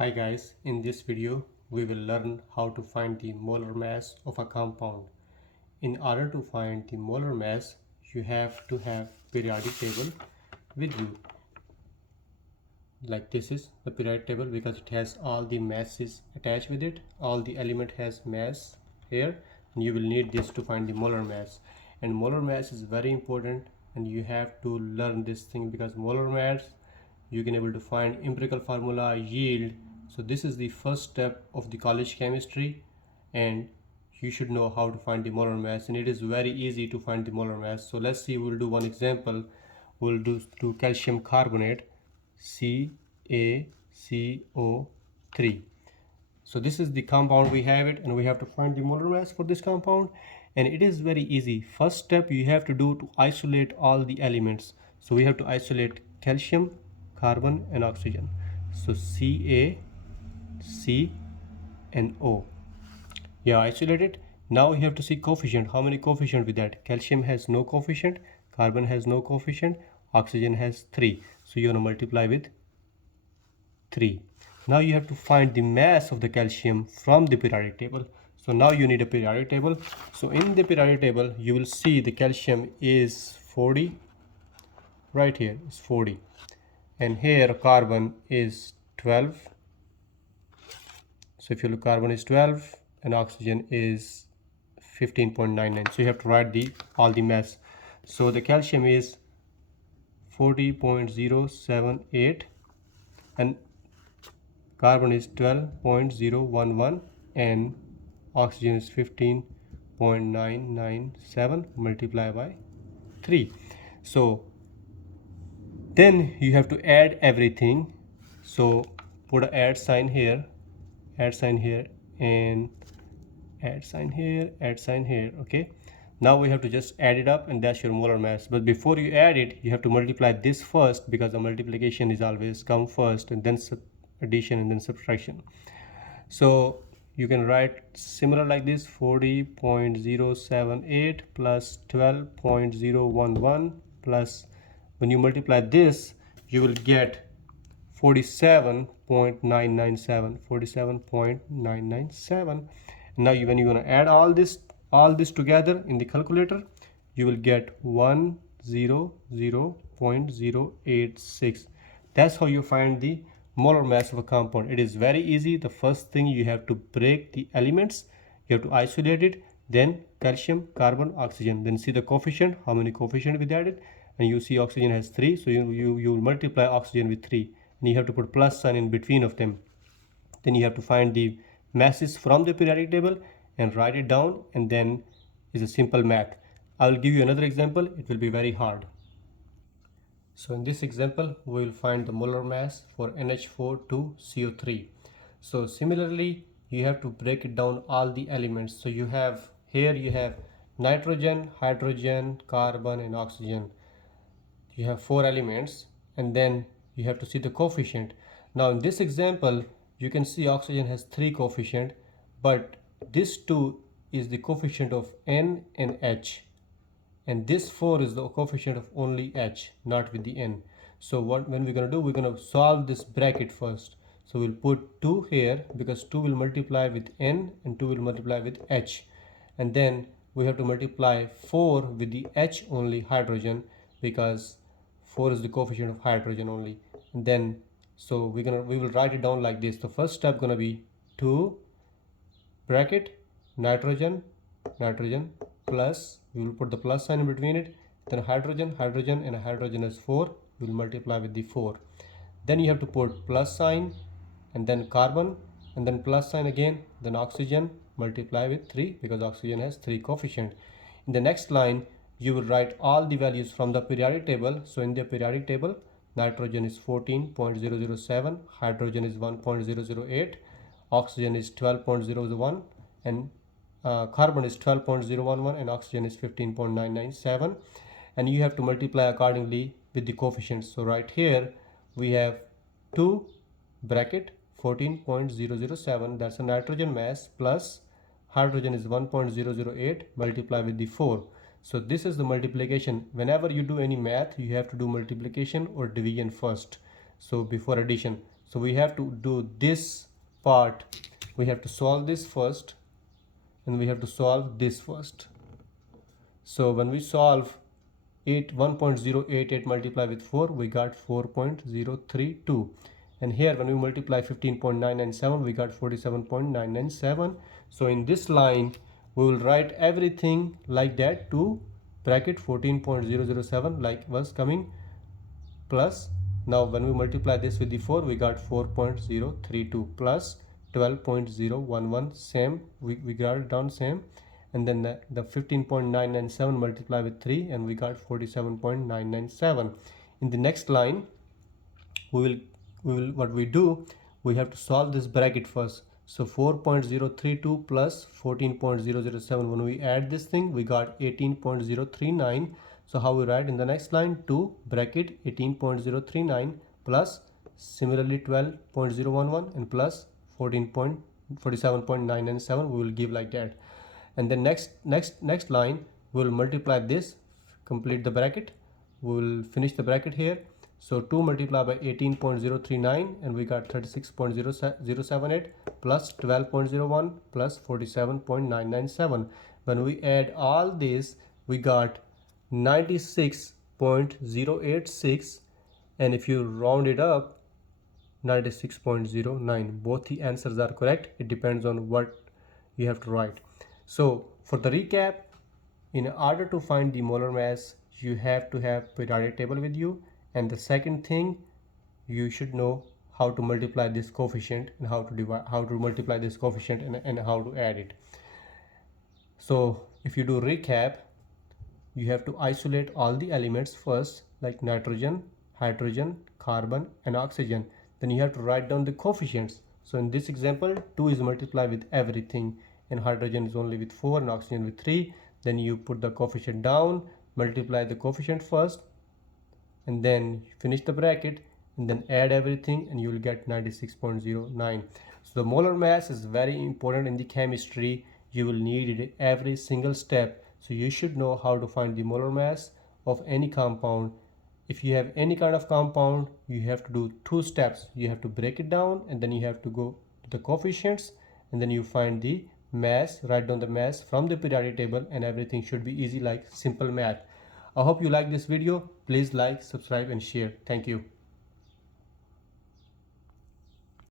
Hi guys, in this video we will learn how to find the molar mass of a compound. In order to find the molar mass, you have to have periodic table with you. Like this is the periodic table because it has all the masses attached with it. All the element has mass here and you will need this to find the molar mass. And molar mass is very important and you have to learn this thing because molar mass you can able to find empirical formula, yield. So this is the first step of the college chemistry and you should know how to find the molar mass, and it is very easy to find the molar mass. So let's see, we'll do one example. We'll do calcium carbonate, CaCO3. So this is the compound, we have it, and we have to find the molar mass for this compound, and it is very easy. First step you have to do to isolate all the elements. So we have to isolate calcium, carbon and oxygen. So Ca, C and O. Yeah, isolated. Now you have to see coefficient. How many coefficient with that? Calcium has no coefficient, carbon has no coefficient, oxygen has 3. So you're going to multiply with 3. Now you have to find the mass of the calcium from the periodic table. So now you need a periodic table. So in the periodic table you will see the calcium is 40. Right here is 40. And here carbon is 12. So if you look, carbon is 12 and oxygen is 15.99. So you have to write all the mass. So the calcium is 40.078 and carbon is 12.011 and oxygen is 15.997 multiplied by 3. So then you have to add everything. So put an add sign here, and add sign here. Okay, now we have to just add it up and that's your molar mass. But before you add it, you have to multiply this first because the multiplication is always come first and then addition and then subtraction. So you can write similar like this: 40.078 plus 12.011 plus, when you multiply this you will get 47.997. Now when you're going to add all this together in the calculator, you will get 100.086. That's how you find the molar mass of a compound. It is very easy. The first thing, you have to break the elements, you have to isolate it, then calcium, carbon, oxygen, then see the coefficient, how many coefficient we added, and you see oxygen has 3, so you multiply oxygen with 3 and you have to put plus sign in between of them. Then you have to find the masses from the periodic table and write it down, and then is a simple math. I will give you another example, it will be very hard. So in this example we will find the molar mass for NH4 to CO3. So similarly you have to break it down all the elements. So you have nitrogen, hydrogen, carbon and oxygen. You have 4 elements and then you have to see the coefficient. Now in this example you can see oxygen has 3 coefficient, but this 2 is the coefficient of N and H, and this 4 is the coefficient of only H, not with the N. So when we're going to do, we're going to solve this bracket first. So we'll put 2 here because 2 will multiply with N and 2 will multiply with H, and then we have to multiply 4 with the H only, hydrogen, because 4 is the coefficient of hydrogen only. And then so we will write it down like this. The first step gonna be 2 bracket nitrogen plus, we will put the plus sign in between it, then hydrogen and hydrogen is 4, we will multiply with the 4. Then you have to put plus sign and then carbon and then plus sign again, then oxygen, multiply with 3 because oxygen has 3 coefficient. In the next line you will write all the values from the periodic table. So in the periodic table, nitrogen is 14.007, hydrogen is 1.008, oxygen is 12.001, and carbon is 12.011, and oxygen is 15.997, and you have to multiply accordingly with the coefficients. So right here we have 2 bracket 14.007, that's a nitrogen mass, plus hydrogen is 1.008, multiply with the 4. So this is the multiplication. Whenever you do any math, you have to do multiplication or division first, so before addition. So we have to do this part. We have to solve this first, and we have to solve this first. So when we solve 1.088 multiply with 4, we got 4.032. And here when we multiply 15.997, we got 47.997. So in this line, we will write everything like that to bracket 14.007 like was coming, plus, now when we multiply this with the 4, we got 4.032 plus 12.011, same, we got it down same. And then the 15.997 multiply with 3, and we got 47.997. In the next line, we will what we do, we have to solve this bracket first. So 4.032 plus 14.007, when we add this thing, we got 18.039. So how we write in the next line? 2 bracket 18.039 plus similarly 12.011 and plus 47.997, we will give like that. And then next line, we will multiply this, complete the bracket, we will finish the bracket here. So 2 multiplied by 18.039, and we got 36.078 plus 12.01 plus 47.997. When we add all this, we got 96.086, and if you round it up, 96.09. Both the answers are correct. It depends on what you have to write. So for the recap, in order to find the molar mass, you have to have periodic table with you, and the second thing, you should know how to multiply this coefficient and how to multiply this coefficient and how to add it. So if you do recap, you have to isolate all the elements first, like nitrogen, hydrogen, carbon and oxygen. Then you have to write down the coefficients. So in this example, 2 is multiplied with everything, and hydrogen is only with 4 and oxygen with 3. Then you put the coefficient down, multiply the coefficient first, and then finish the bracket, and then add everything, and you will get 96.09. So the molar mass is very important in the chemistry. You will need it every single step. So you should know how to find the molar mass of any compound. If you have any kind of compound, you have to do 2 steps. You have to break it down, and then you have to go to the coefficients, and then you find the mass, write down the mass from the periodic table, and everything should be easy like simple math. I hope you like this video. Please like, subscribe and share. Thank you.